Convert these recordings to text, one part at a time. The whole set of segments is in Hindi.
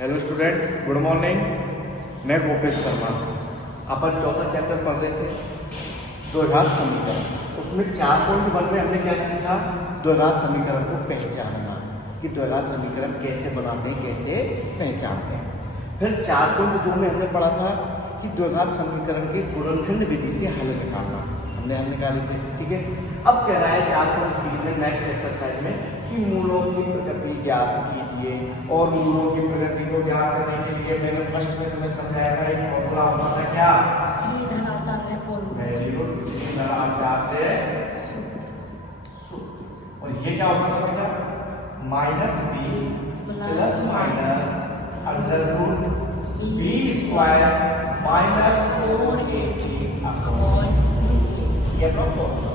Hello student, good morning. मैं गोपेश शर्मा। अपन चौथा चैप्टर पढ़ रहे थे द्विघात समीकरण। उसमें 4.1 में हमने क्या सीखा? द्विघात समीकरण को पहचानना, कि द्विघात समीकरण कैसे बनाते हैं, कैसे पहचानते हैं। फिर 4.2 में हमने पढ़ा था कि द्विघात समीकरण के गुणनखंड विधि से हल निकालना, हमने हल निकाली थी। ठीक है, अब कह रहा है 4.3 में नेक्स्ट एक्सरसाइज में कि मूलों की प्रकृति ज्ञात कीजिए। और मूलों की प्रकृति को ज्ञात करने के लिए मैंने फर्स्ट में तुम्हें समझाया था, एक फॉर्मूला होता था क्या? Shridharacharya formula. Very good, Shridharacharya सूत्र। और ये क्या होता था बेटा? Minus B plus minus under root B square minus 4ac upon ये फॉर्मूला।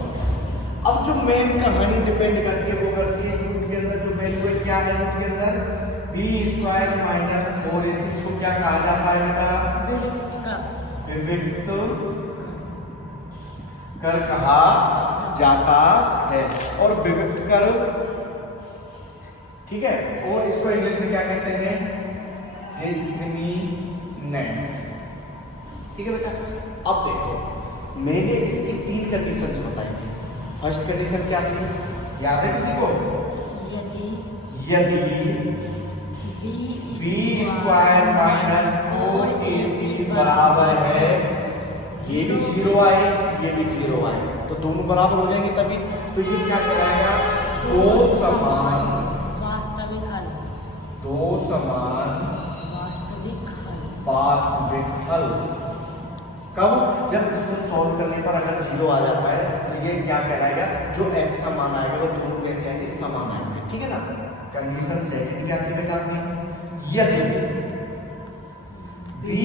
अब जो मेन कहानी डिपेंड करती है वो करती है इस रूट के अंदर जो वैल्यू है, क्या है रूट के अंदर? B square minus 4ac। इसको क्या कहा जाता है बेटा? विविक्त कर कहा जाता है। और विविक्त कर, ठीक है, और इसको इंग्लिश में क्या कहते हैं? डिस्क्रिमिनेंट। ठीक है बेटा, अब देखो मैंने इसकी 3 कंडीशंस बताई थी। फर्स्ट कंडीशन क्या थी, याद है किसी को? यदि बी स्क्वायर माइनस 4ac बराबर है, ये भी 0 आए, ये भी 0 आए, तो दोनों बराबर हो जाएंगे तभी। तो ये क्या कराएगा? दो समान वास्तविक हल। वास्तविक हल कब? जब इसको सॉल्व करने पर अगर 0 आ जाता है तो ये क्या कहलाएगा? जो x का मान आएगा वो दोनों कैसे आएंगे? समान आएंगे। ठीक है ना। कंडीशन सेकंड क्या थी बेटा अपनी? यदि B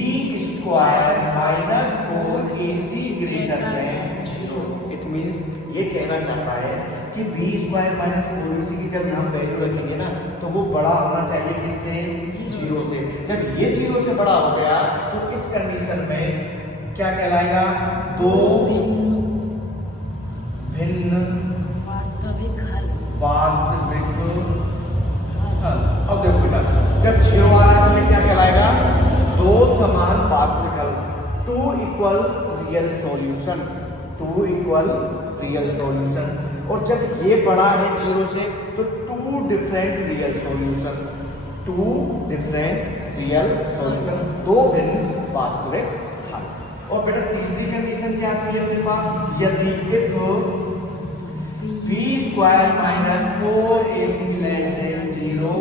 square minus 4ac greater than 0। It means ये कहना चाहता है कि बी स्क्वायर माइनस 4ac की जब यहाँ वैल्यू रखेंगे ना तो वो बड़ा होना चाहिए किससे? 0 से। जब ये 0 से बड़ा हो गया तो इस कंडीशन में क्या कहलाएगा? दो भिन्न वास्तविक हल। अब देखो बेटा, जब 0 आ रहा है तो क्या कहलाएगा? दो समान वास्तविक हल। 2 इक्वल रियल सॉल्यूशन। और जब ये बड़ा है 0 से तो 2 डिफरेंट रियल सॉल्यूशन। दो भिन्न वास्तविक हल। और बेटा तीसरी कंडीशन क्या थी अपने पास? यदि if B square minus 4ac less than 0।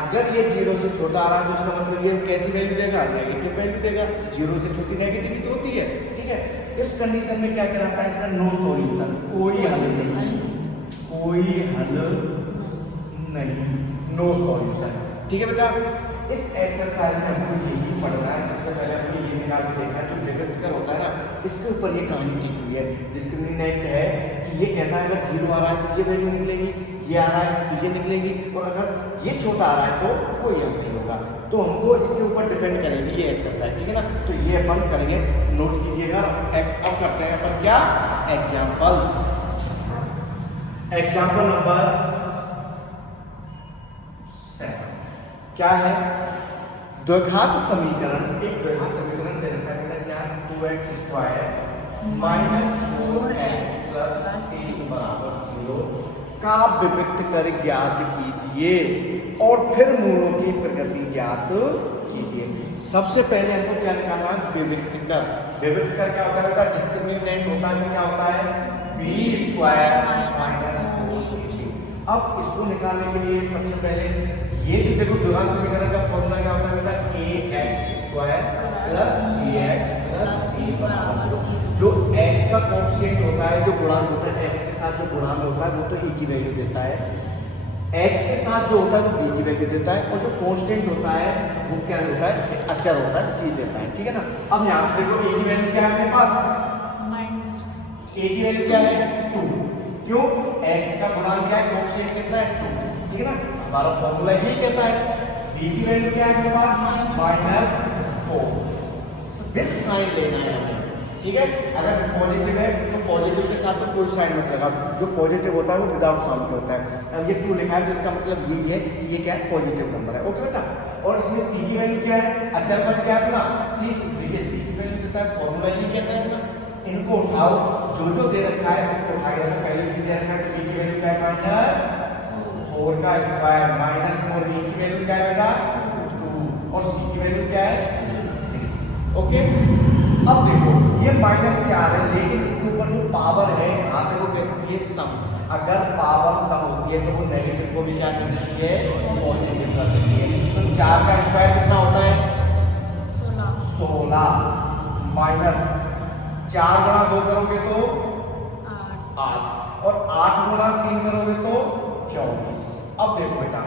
अगर ये 0 से छोटा आ रहा है तो उसका मतलब ये कैसी वैल्यू देगा? नेगेटिव वैल्यू देगा। 0 से छोटी नेगेटिव तो होती है। ठीक है, इस कंडीशन में क्या कहलाता है? इसका नो सॉल्यूशन, कोई हल नहीं, नो सॉल्यूशन। ठीक है बेटा, इस एक्सरसाइज में हमको यही पढ़ना है। सबसे पहले हमको ये निकाल के देखना है जो विविक्त कर होता है ना, इसके ऊपर ये कहानी टिकी हुई है। डिस्क्रिमिनेंट है कि ये कहता है अगर 0 आ रहा है तो ये वैल्यू निकलेगी, ये आ रहा है तो ये निकलेगी, और अगर ये छोटा आ रहा है तो कोई हल नहीं होगा। तो हमको इसके ऊपर डिपेंड करेगी ये एक्सरसाइज। ठीक है ना, तो ये अपन करेंगे, नोट कीजिएगा। अब करते हैं अपन क्या? एग्जाम्पल्स। एग्जाम्पल नंबर 7 क्या है? द्विघात समीकरण। एक द्विघात समीकरण दे रखा है क्या? 2x square minus 4x plus 3 बराबर 0 का विविक्त कर ज्ञात कीजिए और फिर मूलों की प्रकृति ज्ञात कीजिए। सबसे पहले हमको क्या निकालना है? विविक्त कर। विविक्त कर क्या होता है बेटा? डिस्क्रिमिनेंट होता है। क्या होता है? B square minus 4ac। अब इसको निकालने के लिए सबसे पहले ये जो देखो द्विघात समीकरण का फॉर्मूला क्या होता है बेटा? ax square plus bx plus c बराबर 0। जो x का कोएफिशिएंट होता है, जो गुणांक होता है, x के साथ जो गुणांक होता है वो तो e की वैल्यू देता है, x के साथ जो होता है वो b की वैल्यू देता है, और जो कांस्टेंट होता है वो क्या होता है? अचर होता है, c देता है। ठीक है ना। अब यहाँ से देखो a की वैल्यू क्या है अपने पास? a की वैल्यू क्या है? 2। क्यों? x का गुणांक क्या है? कोएफिशिएंट कितना है? 2। ठीक है ना, हमारा फॉर्मूला यही कहता है। b की वैल्यू क्या है अपने पास? -4। विद साइन लेना है हमें। ठीक है, अगर पॉजिटिव है तो पॉजिटिव के साथ में कोई साइन मत लगा, जो पॉजिटिव होता है वो विदाउट साउंड पे होता है। अब ये 2 लिखा है तो इसका मतलब यही है कि ये क्या है, पॉजिटिव नंबर है। ओके बेटा, और इसमें सी की वैल्यू क्या है, अचल पद क्या है अपना सी, ये सी की वैल्यू देता है, फॉर्मूला ये कहता है अपना। इनको उठाओ, जो दे रखा है उसको उठा के रखो। पहले भी दे रखा है तो बी की वैल्यू क्या है, -4 का स्क्वायर, -4 बी की वैल्यू क्या है बेटा 2, और सी की वैल्यू क्या है 3। ओके, अब देखो ये -4 है, लेकिन इसके ऊपर जो पावर है घात वो कैसी है, सम। अगर पावर सम होती है तो वो नेगेटिव को भी क्या कर देती है, पॉजिटिव कर देती है। तो 4 का स्क्वायर कितना होता है 16 माइनस 4 गुणा 2 करोगे तो 8, और 8 गुणा 3 करोगे तो 24। अब देखो बेटा,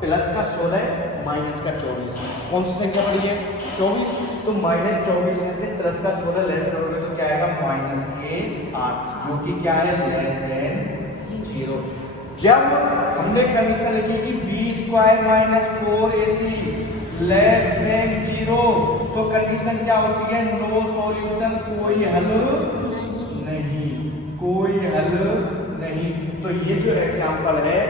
प्लस का 16 माइनस का 24, कौन सी संख्या बड़ी है 24, तो -24 में से प्लस का 16 लेस करोगे तो क्या आएगा -8, जो कि क्या है लेस देन 0। जब हमने कंडीशन लिखी कि b² - 4ac लेस देन 0, तो कंडीशन क्या होती है, नो सॉल्यूशन, कोई हल नहीं, कोई हल नहीं। तो ये जो एग्जांपल है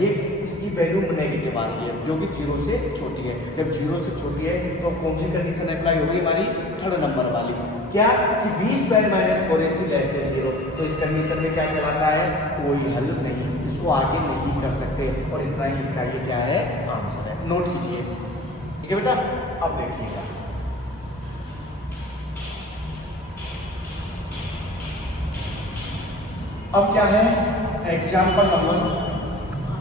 ये इसकी वैल्यू नेगेटिव आ रही है, जो कि 0 से छोटी है। जब 0 से छोटी है तो कौन सी कंडीशन अप्लाई होगी, हमारी 3rd नंबर वाली, क्या कि b² - 4ac लेस देन 0। तो इस कंडीशन में क्या कहलाता है, कोई हल नहीं, इसको आगे नहीं कर सकते। और इतना ही इसका ये क्या है, आंसर है। नोट कीजिए, ठीक है बेटा। अब देखिएगा, अब क्या है एग्जाम्पल नंबर,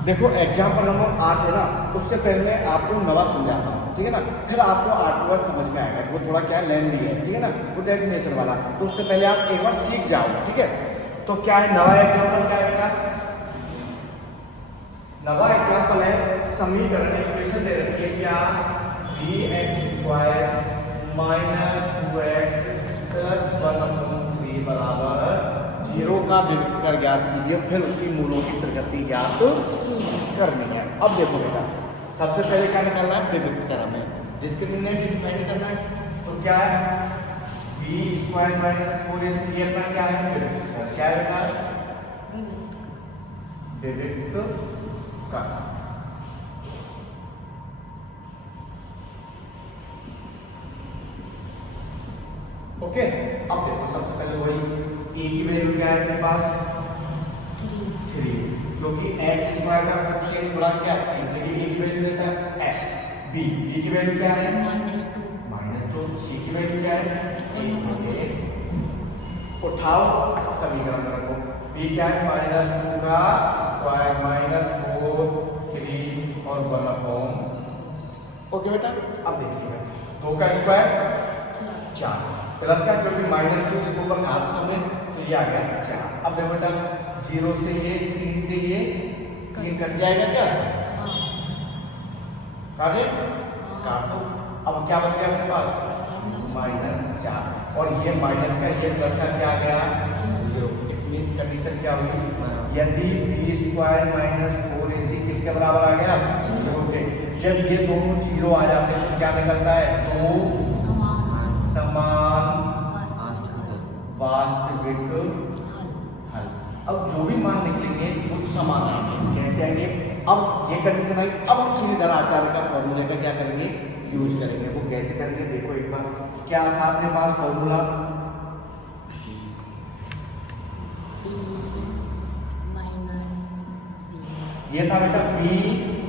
देखो एग्जाम्पल नंबर 8 है ना, उससे पहले मैं आपको नवा समझाता हूँ, ठीक है ना, फिर आपको 8 वर्ड समझ में आएगा, वो थोड़ा क्या लेंदी है, ठीक है ना, वो डेफिनेशन वाला। तो उससे पहले आप एक बार सीख जाओ, ठीक है। तो क्या है नवा एग्जाम्पल, क्या है नवा एग्जाम्पल है, समीकरण इक्वेशन दे रखी है क्या, bx² - 2x + 1/3 बराबर 0 का विविक्तर ज्ञात कीजिए, फिर उसकी मूलों की प्रगति ज्ञात करनी है। अब देखो बेटा, सबसे पहले क्या निकालना है, विविक्तर हमें डिस्क्रिमिनेंट डिफाइन करना है। तो क्या है b² - 4ac, ये अपना क्या है विविक्तर, क्या है बेटा विविक्तर का। ओके, अब देखो सबसे पहले वही a की वैल्यू क्या है अपने पास 3, क्योंकि x² का कोएफिशिएंट गुणा क्या 3, तो ये a की वैल्यू देता है x। b की वैल्यू क्या है -2, c की वैल्यू क्या है 1। उठाओ समीकरण रखो, b क्या है -2 का स्क्वायर -4 3 और 1/। ओके बेटा, अब देखिएगा 2 का स्क्वायर 4 प्लस का, क्योंकि -2 इसके ऊपर घात सम है तो ये आ गया 4। अब देखो बेटा 0 से ये 3 से ये 3 कट जाएगा, क्या काटे काट दो। अब क्या बच गया अपने पास -4, और ये माइनस का ये प्लस का क्या आ गया 0। इट मींस कंडीशन क्या हुई, यदि b² - 4ac किसके बराबर आ गया 0 के, जब ये दोनों 0 आ जाते हैं तो क्या निकलता है, तो समान वास्तविक हल। अब जो भी मान निकलेंगे वो समान आएंगे, कैसे आएंगे, अब ये कंडीशन आई, अब हम श्रीधर आचार्य का फॉर्मूले का क्या करेंगे, यूज करेंगे। वो कैसे करेंगे देखो एक बार, क्या था अपने पास फॉर्मूला, ये था बेटा b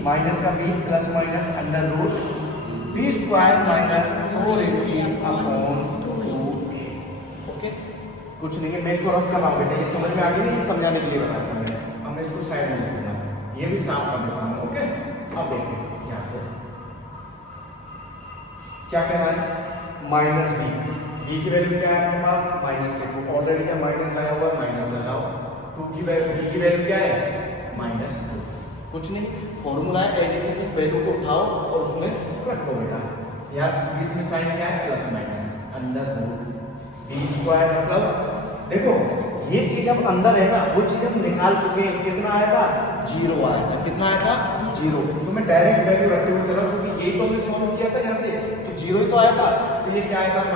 माइनस का b plus minus under root b² - 4ac upon 2a। Okay, कुछ नहीं है, मैं इसको रफ कर रहा हूँ बेटा, ये समझ में आ गई नहीं, समझाने के लिए बताता हूँ मैं। अब मैं इसको साइड में लिख दूंगा, ये भी साफ कर देता हूँ। ओके, अब देखिए यहाँ से क्या कह रहा है, -b की वैल्यू क्या है अपने पास -2, ऑलरेडी क्या माइनस लगा हुआ है, माइनस लगाओ। 2 की वैल्यू क्या है -2, कुछ नहीं, फॉर्मूला है एज इट इज, वैल्यू को उठाओ और उसमें रख दो बेटा। यहाँ बीच में साइन क्या है plus minus under root b², मतलब देखो ये चीज अब अंदर है ना, वो चीज हम निकाल चुके हैं, कितना आया था 0 आया था, कितना आया था 0। तो मैं डायरेक्ट वैल्यू रखते हुए चला, क्योंकि यही तो हमने सॉल्व किया था यहाँ से, तो 0 ही तो आया था, तो ये क्या आएगा -,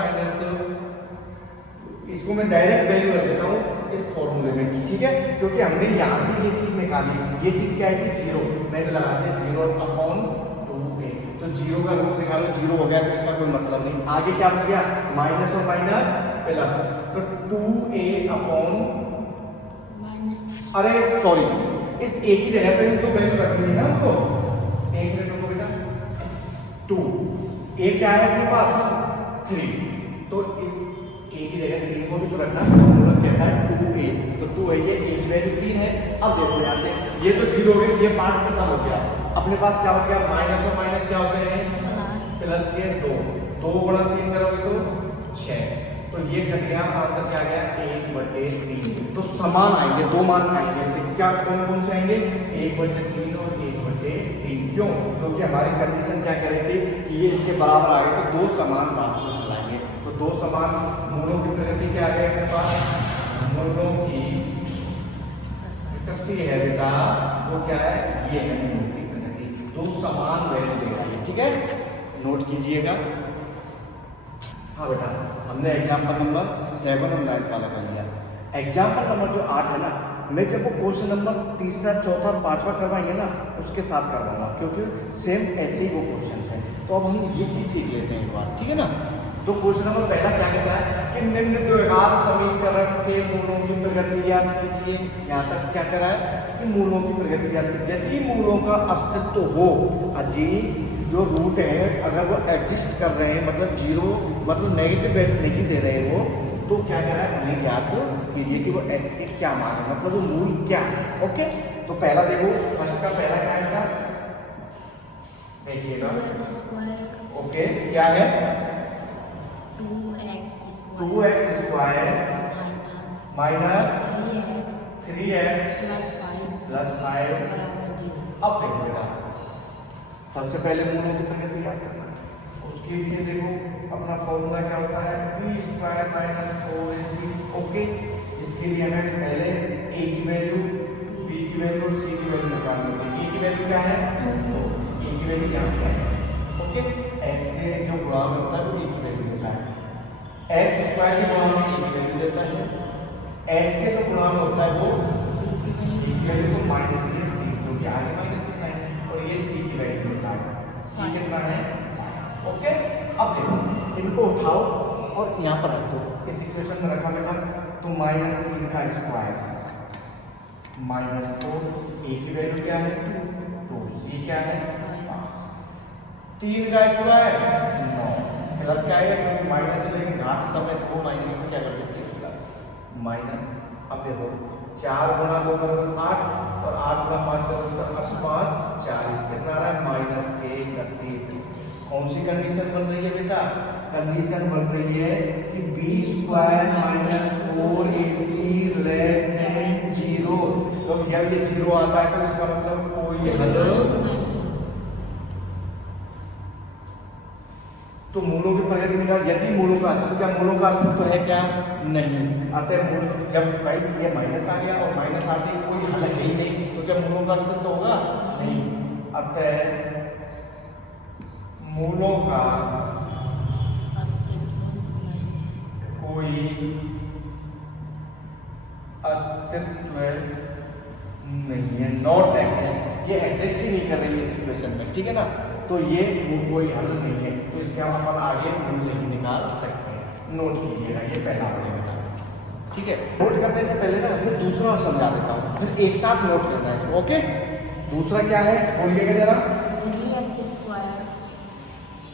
इसको मैं डायरेक्ट वैल्यू रख देता हूँ इस फॉर्मूले में। ठीक है, क्योंकि हमने यहाँ से ये चीज निकाली, ये चीज क्या है थी 0, मैंने लगा दिया 0 अपॉन 2a, तो 0 का रूट निकालो, 0 हो गया तो इसका कोई मतलब नहीं। आगे क्या बच गया, माइनस और माइनस प्लस, तो 2a अपॉन, अरे सॉरी, इस a की जगह पे तो वैल्यू रखनी है ना हमको, एक मिनट रुको बेटा, 2 a क्या है अपने पास 3, तो इस a की जगह 3 को भी तो रखना, फॉर्मूला कहता है 2a, तो 2 है, ये a की वैल्यू 3 है। अब देखो यहाँ से ये तो 0 हो गया, ये पार्ट खत्म हो गया, अपने पास क्या हो गया, माइनस और माइनस क्या होते हैं प्लस के 2, 2 गुणा 3 करोगे तो 6, तो ये कट गया, आंसर क्या गया 1/3, तो समान आएंगे, दो मान आएंगे इसके, क्या कौन कौन से आएंगे 1/3 और 1/3, क्यों, क्योंकि हमारी कंडीशन क्या कह रही थी कि ये इसके बराबर आ गए तो दो समान राशियां मिलाएंगे, तो दो समान मूलों की प्रगति क्या आ गई अपने पास, मूलों की प्रगति है बेटा, वो क्या है, ये है मूलों की प्रगति, दो समान वैल्यू देगा ये, ठीक है, नोट कीजिएगा। हाँ बेटा, हमने एग्जाम्पल नंबर 7 और 9 वाला कर लिया। एग्जाम्पल नंबर जो 8 है ना, मैं जब वो क्वेश्चन नंबर 3, 4 और 5 करवाएंगे ना, उसके साथ करवाऊंगा, क्योंकि सेम ऐसे ही वो क्वेश्चन हैं। तो अब हम ये चीज सीख लेते हैं एक बार, ठीक है ना। तो क्वेश्चन नंबर पहला क्या कहता है कि निम्न द्विघात समीकरण के मूलों की प्रगति ज्ञात कीजिए। यहाँ तक क्या कह रहा है कि मूलों की प्रगति ज्ञात कीजिए, यदि मूलों का अस्तित्व हो, अजी जो रूट है अगर वो एडजस्ट कर रहे हैं, मतलब 0 मतलब नेगेटिव वैल्यू नहीं दे रहे वो, तो क्या कह रहा है, हमें ज्ञात कीजिए कि वो x के क्या मान है, मतलब वो मूल क्या है। ओके, तो पहला देखो, फर्स्ट का पहला क्या है, देखिएगा, ओके क्या है 2x square minus 3x plus 5 अब देखो बेटा, सबसे पहले मूलों की प्रगति याद करना है, उसके लिए देखो अपना फॉर्मूला क्या होता है, b² - 4ac। ओके, इसके लिए हमें पहले a की वैल्यू, b की वैल्यू और c की वैल्यू निकालनी होगी। a की वैल्यू क्या है 2, a की वैल्यू यहाँ से आएगी। ओके, x के जो गुणा में होता है वो a की वैल्यू देता है, x² के गुणा में a की वैल्यू देता है, x के जो गुणा में होता है वो b की वैल्यू तो माइनस के 3, क्योंकि आगे माइनस के साइन, और ये c की वैल्यू होता है, c कितना है 5। ओके, अब देखो इनको उठाओ और यहाँ पर रख दो, इस इक्वेशन में रखा बेटा, तो -3 का स्क्वायर -4, a की वैल्यू क्या है 2, c क्या है 5, 3 का स्क्वायर 9, प्लस क्या आएगा क्योंकि माइनस है, लेकिन घात समय तो वो माइनस को क्या कर देती है प्लस, माइनस। अब देखो 4 गुणा 2 करोगे 8, और 8 गुणा 5 करोगे तो 5 40, कितना आ रहा है -31। कौन सी कंडीशन बन रही है बेटा, कंडीशन बन रही है कि b² - 4ac < 0, तो जब ये 0 आता है तो इसका मतलब कोई हल, तो मूलों की प्रगति निकाल, यदि मूलों का अस्तित्व, क्या मूलों का अस्तित्व है क्या, नहीं, अतः मूल जब भाई ये माइनस आ गया और माइनस आते ही कोई हल है ही नहीं, तो क्या मूलों का अस्तित्व होगा, नहीं, अतः मूलों का कोई अस्तित्व नहीं है, नॉट एग्जिस्ट, ये एग्जिस्ट ही नहीं कर रही है इस इक्वेशन में, ठीक है ना, तो ये कोई हल नहीं है, तो इसके हम अपन आगे मूल नहीं निकाल सकते, नोट कीजिएगा, ये पहला हो गया, ठीक है। नोट करने से पहले ना मैं दूसरा समझा देता हूँ, फिर एक साथ नोट करना है इसको। ओके, दूसरा क्या है बोलिएगा जरा, 3x square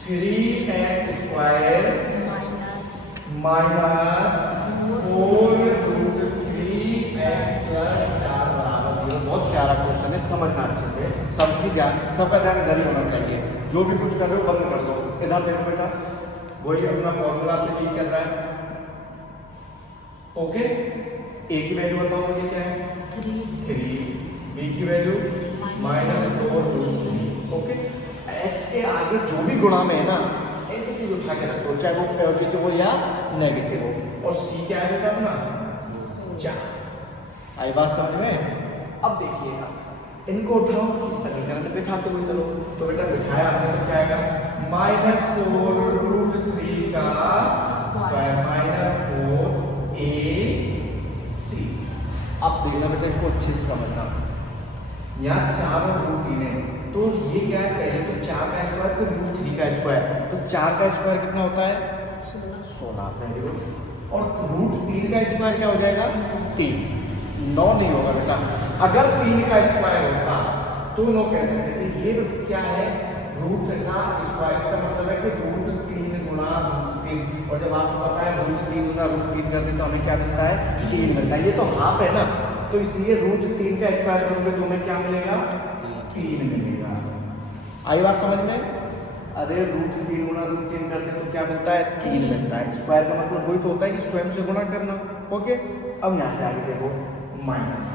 3x square -4√3x plus 4 बराबर 0। बहुत प्यारा क्वेश्चन है, समझना अच्छे से, सबका ध्यान इधर ही होना चाहिए, जो भी कुछ कर रहे हो बंद कर दो, इधर देखो बेटा, वही अपना फॉर्मूला से नहीं चल रहा है। ओके, a की वैल्यू बताओ मुझे क्या है 3, b की वैल्यू -4√3। ओके, x के आगे जो भी गुणा में है ना, ऐसी चीज उठा के रखो, चाहे वो पॉजिटिव हो या नेगेटिव हो, और c क्या है बेटा अपना 4। आई बात समझ में। अब देखिएगा, इनको उठाओ समीकरण में बिठाते हुए चलो, तो बेटा बिठाया हमने तो क्या आएगा -4√3 का स्क्वायर -4ac। अब देखना बेटा, इसको अच्छे से समझना। यहाँ 4 और रूट 3 है, तो ये क्या है, पहले तो 4 का स्क्वायर फिर रूट 3 का स्क्वायर, तो 4 का स्क्वायर कितना होता है 16, वेरी गुड। और रूट 3 का स्क्वायर क्या हो जाएगा 3, 9 नहीं होगा बेटा। अगर 3 का स्क्वायर होता तो 9 कैसे कहते, ये क्या है रूट का स्क्वायर, इसका मतलब है कि रूट 3 गुणा रूट 3, और जब आपको पता है रूट 3 गुणा रूट 3 करते तो हमें क्या मिलता है 3 मिलता है, ये तो हाफ है ना, तो इसलिए रूट 3 का स्क्वायर करोगे तो हमें क्या मिलेगा 3 मिलेगा। आई बात समझ में? अरे रूट 3 गुणा रूट 3 करते तो क्या मिलता है 3 मिलता है। स्क्वायर का मतलब वही तो होता है कि स्वयं से गुणा करना। ओके, अब यहाँ से आगे देखो, माइनस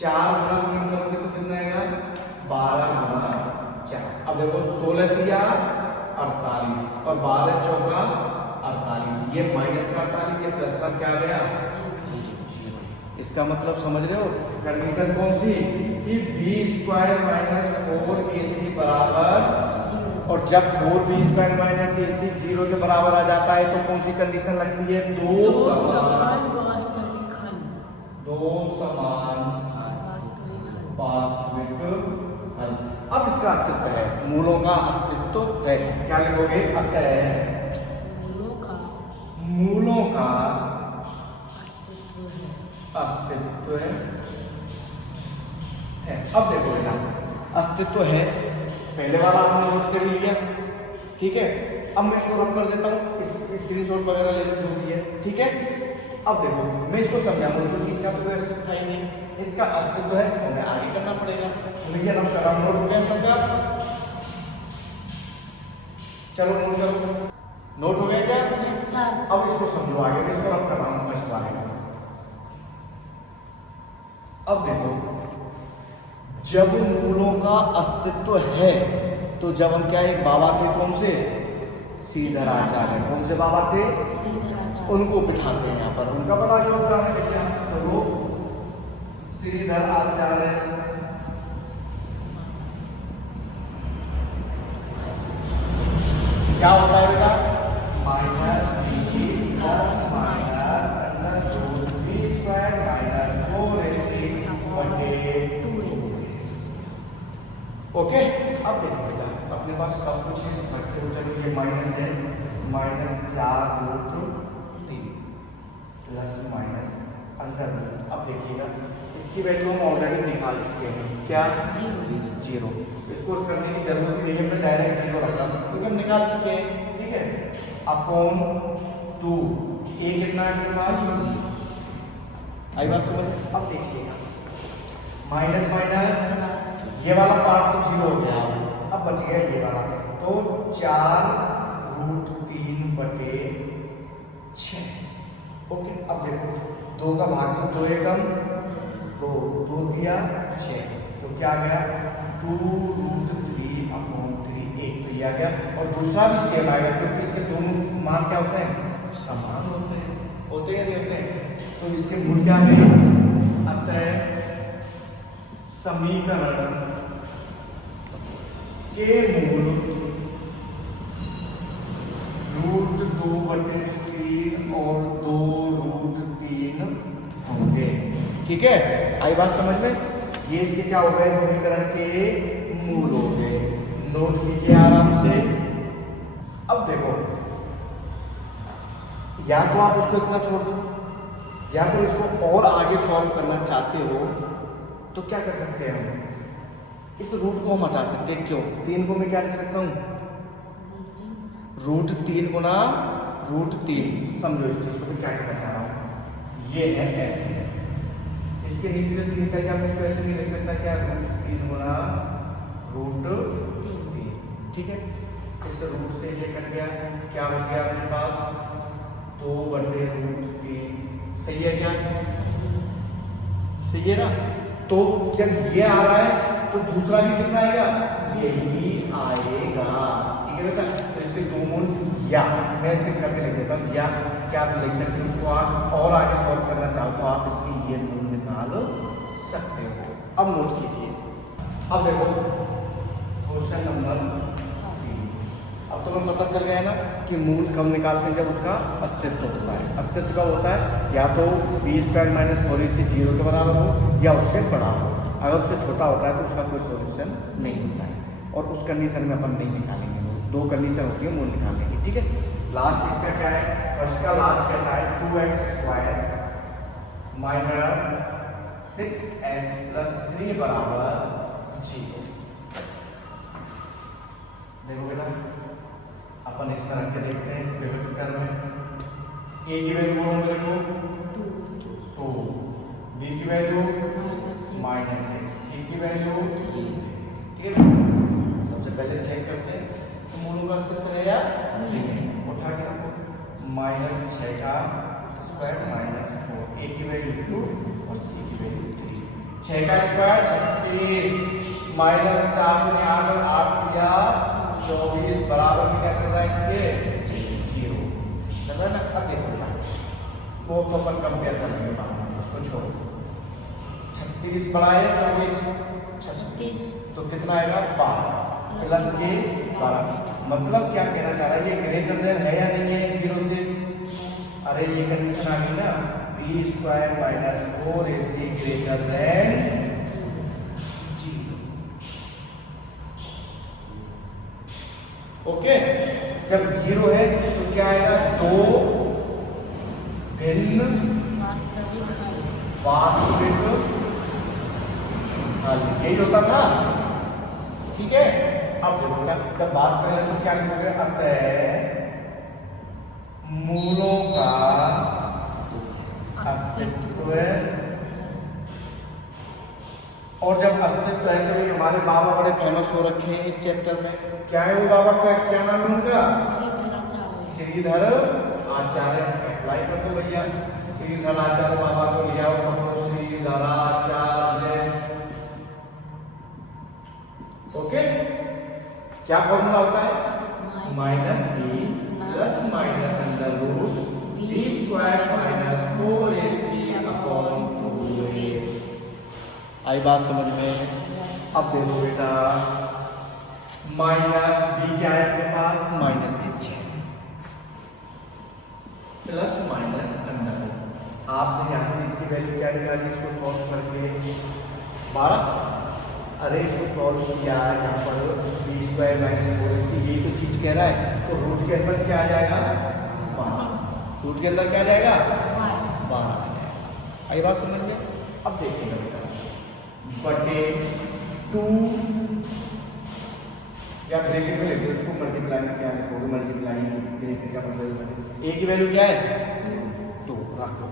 4 गुणा 3 करोगे तो कितना आएगा 12 गुणा 4। अब देखो 16 तिया 48 और 12 चौका 48, ये माइनस का 48, ये प्लस का क्या गया। इसका मतलब समझ रहे हो कंडीशन कौन सी, कि बी स्क्वायर माइनस 4ac बराबर, और जब 4b स्क्वायर माइनस ac 0 के बराबर आ जाता है तो कौन सी कंडीशन लगती है, दो समान वास्तविक हल। अब इसका अस्तित्व है, मूलों का अस्तित्व है, क्या लिखोगे, अतः मूलों का अस्तित्व है। अब देखो बेटा, अस्तित्व है, पहले वाला आपने नोट कर लिया, ठीक है। अब मैं इसको रब कर देता हूँ, स्क्रीनशॉट वगैरह ले लो जो भी है, ठीक है। अब देखो मैं इसको समझाऊंगा क्योंकि इसका कोई अस्तित्व था ही नहीं, इसका अस्तित्व है तो हमें आगे करना पड़ेगा। तो ये रब कर रहा हूँ, नोट हो गया सबका, चलो नोट करो, नोट हो गया क्या? Yes sir. अब इसको समझो आगे, मैं इसको रब कर रहा हूँ फर्स्ट वाले। अब देखो, जब मूलों का अस्तित्व है तो जब हम क्या एक बाबा थे, कौन से, श्रीधराचार्य, कौन से बाबा थे, उनको बिठाते हैं यहाँ पर, उनका बड़ा योगदान है भैया, तो वो श्रीधर आचार्य क्या होता है बेटा, minus B plus minus under root B square minus 4ac बटे 2। ओके, अब देखो बेटा, अपने पास सब कुछ है, रखते हो, चलो ये माइनस है, minus 4 root 3 plus minus under root. अब देखिएगा इसकी वैल्यू हम ऑलरेडी निकाल चुके हैं, क्या 0, इसको करने की जरूरत ही नहीं है, मैं डायरेक्ट 0 रख रहा हूँ क्योंकि हम निकाल चुके हैं, ठीक है। अपॉन 2, ए कितना है आपके पास, आई बात समझ। अब देखिएगा माइनस माइनस, ये वाला पार्ट तो 0 हो गया, अब बच गया ये वाला, तो 4 रूट 3 बटे 6। ओके, अब देखो 2 का भाग तो 2 एकम 2, 2 दिया 6, तो क्या आ गया 2 रूट 3 अपॉन 3, 1 तो ये आ गया, और दूसरा भी सेम आएगा क्योंकि इसके दोनों मान क्या होते हैं, समान होते हैं, होते हैं नहीं होते हैं, तो इसके मूल क्या है, अतः समीकरण के मूल रूट 2 बटे 3 और 2 रूट 3 होंगे, ठीक है। आई बात समझ में, ये इसके क्या हो गए, समीकरण के मूल हो गए, नोट कीजिए आराम से। अब देखो, या तो आप उसको इतना छोड़ दो, या फिर इसको और आगे सॉल्व करना चाहते हो तो क्या कर सकते हैं, हम इस रूट को हम हटा सकते हैं, क्यों, 3 को मैं क्या लिख सकता हूँ, रूट 3 गुना रूट 3, समझो इस चीज को क्या कहना चाह रहा हूँ, ये है ऐसे, इसके नीचे जो 3 था क्या मैं इसको ऐसे नहीं लिख सकता, क्या रूट 3 गुना रूट 3, ठीक है। इस रूट से ये कट गया, क्या बच गया अपने पास 2 बटे रूट 3, सही है क्या, सही है ना। तो जब ये आ रहा है तो दूसरा भी कितना आएगा, यही आएगा, ठीक है बेटा। तो इसके दो मूल, या मैं इसे करके लिख देता हूँ, या क्या आप लिख सकते हो, तो आप और आगे सॉल्व करना चाहो तो आप इसकी ये मूल निकाल सकते हो। अब नोट कीजिए, अब देखो क्वेश्चन नंबर 3, अब तुम्हें पता चल गया ना कि मूल कब निकालते हैं, जब उसका अस्तित्व होता है। अस्तित्व कब होता है, या तो बी स्क्वायर माइनस 4ac 0 के बराबर हो या उससे बड़ा हो। अगर उससे छोटा होता है तो उसका कोई सोल्यूशन नहीं होता है, और उस कंडीशन में अपन नहीं निकालेंगे मूल। दो कंडीशन होती है मूल निकालने की, ठीक है। लास्ट इसका क्या है, फर्स्ट का लास्ट क्या है, 2x square minus 6x plus 3 बराबर 0। देखो बेटा, अपन इसमें रख के देखते हैं विभक्त कर में। a की वैल्यू बोलो मेरे को 2, b की वैल्यू -6, c की वैल्यू 3, ठीक है। सबसे पहले चेक करते हैं तो मूलों का अस्तित्व है या नहीं है। उठा के रखो, -6 का स्क्वायर -4, a की वैल्यू 2 और c की वैल्यू 3। 6 का स्क्वायर 36 -4 में 8 और 8 किया 24 बराबर में क्या चल रहा है इसके 0 चल रहा है ना। अब देखो वो तो अपन कंपेयर कर लेंगे बाद में, उसको छोड़ो। 36 बड़ा है 24 तो कितना आएगा 12 प्लस ये 12। मतलब क्या कहना चाह रहा है, ये ग्रेटर देन है या नहीं है 0 से। अरे ये कंडीशन आ गई ना, B square minus 4ac greater than 0। Okay, जब 0 है तो क्या आएगा, दो भिन्न वास्तविक हल, यही होता था, ठीक है। अब देखो क्या, जब बात करें तो क्या लिखोगे, अतः मूलों का अस्तित्व है। और जब अस्तित्व है तो ये हमारे बाबा बड़े फेमस हो रखे हैं इस चैप्टर में। क्या है वो बाबा का, क्या नाम है उनका, श्रीधर आचार्य। अप्लाई कर दो भैया, श्रीधर आचार्य बाबा को लिया हो, श्रीधर आचार्य। ओके, क्या फॉर्मूला होता है, -b plus minus under root b square minus 4ac upon 2a। आई बात समझ में। अब देखो बेटा, माइनस b क्या है अपने पास, -6 प्लस माइनस अंडर रूट। आपने यहाँ से इसकी वैल्यू क्या निकाली, इसको सॉल्व करके 12। अरे इसको सॉल्व किया यहाँ पर बी स्क्वायर माइनस 4ac, यही तो चीज कह रहा है। तो रूट के अंदर क्या आ जाएगा 12, रूट के अंदर क्या आ जाएगा 12 आ जाएगा। आई बात समझ गया। अब देखिएगा बेटा, बटे 2 या ब्रैकेट में लिख दो, इसको मल्टीप्लाई में क्या लिखोगे, मल्टीप्लाई ब्रैकेट का मतलब a की वैल्यू क्या है 2 रख दो।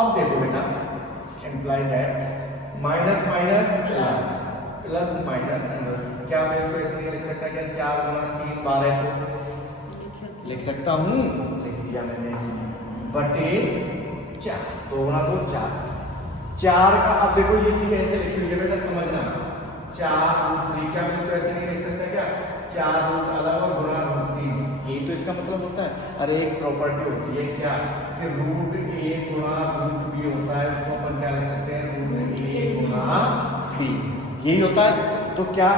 अब देखो बेटा, imply that minus minus plus plus minus under, क्या मैं इसको ऐसे नहीं लिख सकता क्या, 4 गुना 3 12 को लिख सकता हूँ, लिख दिया मैंने, बटे 4, 2 गुना 2 4 4 का। अब देखो ये चीज ऐसे लिखी हुई है बेटा, समझना, 4√3, क्या मैं इसको ऐसे नहीं लिख सकता क्या, 4 रूट अलग और गुना √3, यही तो इसका मतलब होता है। अरे एक प्रॉपर्टी होती है क्या, कि √a गुना √b होता है, उसको अपन क्या लिख सकते हैं, √a गुना b, यही होता है। तो क्या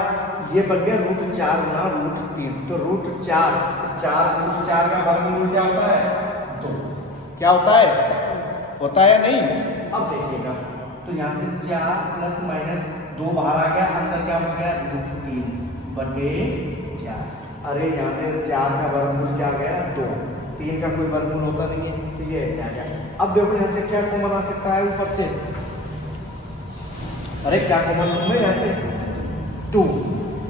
ये बन गया √4 गुना √3, तो √4, 4 का वर्गमूल क्या होता है 2, क्या होता है या नहीं। अब देखिएगा, तो यहाँ से 4 प्लस माइनस 2 बाहर आ गया, अंदर क्या बच गया √3 बटे 4। अरे यहाँ से 4 का वर्गमूल क्या आ गया 2, 3 का कोई वर्गमूल होता नहीं है, तो ये ऐसे आ गया। अब देखो यहाँ से क्या कॉमन आ सकता है ऊपर से, अरे क्या कॉमन लूं मैं यहाँ से 2,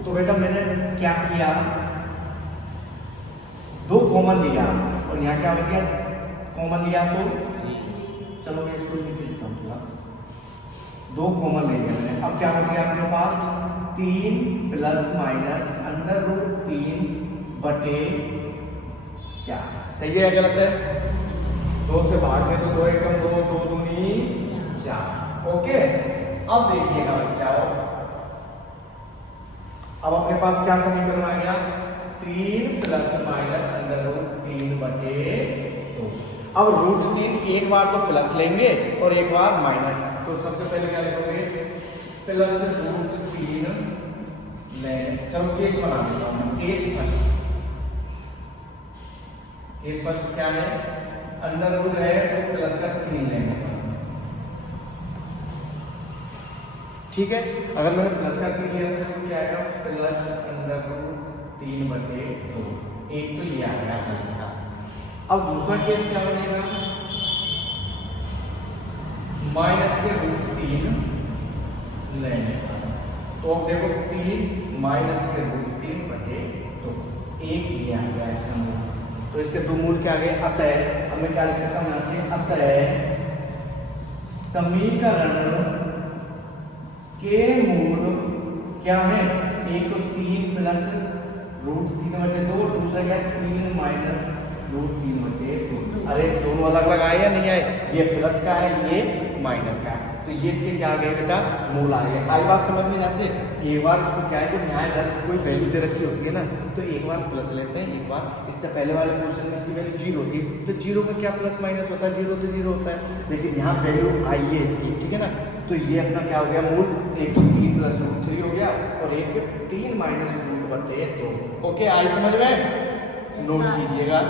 तो बेटा मैंने क्या किया, 2 कॉमन लिया और यहाँ क्या बन गया, कॉमन लिया तो चलो मैं इसको नीचे लिखता हूँ थोड़ा, 2 कॉमन ले लिया मैंने। अब क्या बच गया अपने पास 3 प्लस माइनस अंडर रूट 3 बटे 4, सही है या गलत है, 2 से भाग में तो 2 एकम 2, 2 दूनी 4। ओके, अब देखिएगा बच्चाओ, अब अपने पास क्या समीकरण आ गया, 3 प्लस माइनस अंडर रूट 3 बटे 2। अब √3 एक बार तो प्लस लेंगे और एक बार माइनस, तो सबसे पहले क्या लिखोगे, प्लस √3 में, चलो केस बना देता हूँ, केस फर्स्ट, केस फर्स्ट क्या है, अंडर रूट है तो प्लस का 3 लेंगे, ठीक है। अगर मैंने प्लस का 3 लिया तो क्या आएगा, प्लस अंडर रूट 3/2, एक तो ये आ गया इसका। अब दूसरा केस क्या बनेगा, माइनस के रूट 3 लेने का, तो अब देखो 3 माइनस के रूट 3/2, एक ये आ गया इसका मूल। तो इसके दो मूल क्या आ गए, अतः अब मैं क्या लिख सकता हूँ यहाँ से, अतः समीकरण के मूल क्या है, एक तो 3 प्लस रूट 3/2, दूसरा क्या है 3 माइनस रूट 3/2। अरे दोनों अलग अलग आए या नहीं आए, ये प्लस का है ये माइनस का है, तो ये इसके क्या आ गए बेटा, मूल आ गए। आई बात समझ में, जैसे एक बार उसको क्या है कि यहाँ इधर कोई वैल्यू दे रखी होती है ना, तो एक बार प्लस लेते हैं, एक बार इससे पहले वाले क्वेश्चन में इसकी वैल्यू 0 थी, तो 0 का क्या प्लस माइनस होता है, 0 तो 0 होता है, लेकिन यहाँ वैल्यू आई है इसकी, ठीक है ना। तो ये अपना क्या हो गया मूल, एक तो 3 प्लस रूट 3 हो गया और एक 3 माइनस रूट 2। ओके, आई समझ में, नोट कीजिएगा।